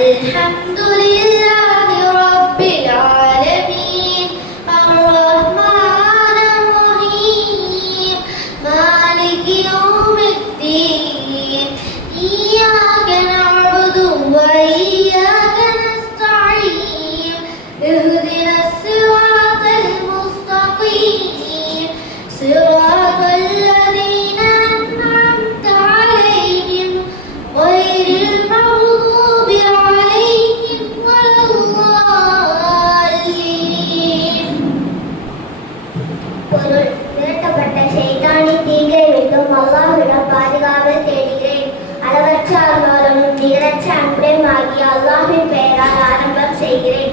الحمد لله رب العالمين الرحمن الرحيم مالك يوم الدين إياك نعبد وإياك نستعين اهدنا الصراط المستقيم صراط الذين أنعمت عليهم غير المغضوب عليهم ولا الضالين. விரட்டப்பட்ட ஷைத்தானின் தீங்கை விட்டும் அல்லாஹ்விடம் பாதுகாவல் தேடுகிறேன். அளவற்ற அருளாளனும் நிகரற்ற அன்புடையும் ஆகிய அல்லாஹ்வின் பெயரால் ஆரம்பம் செய்கிறேன்.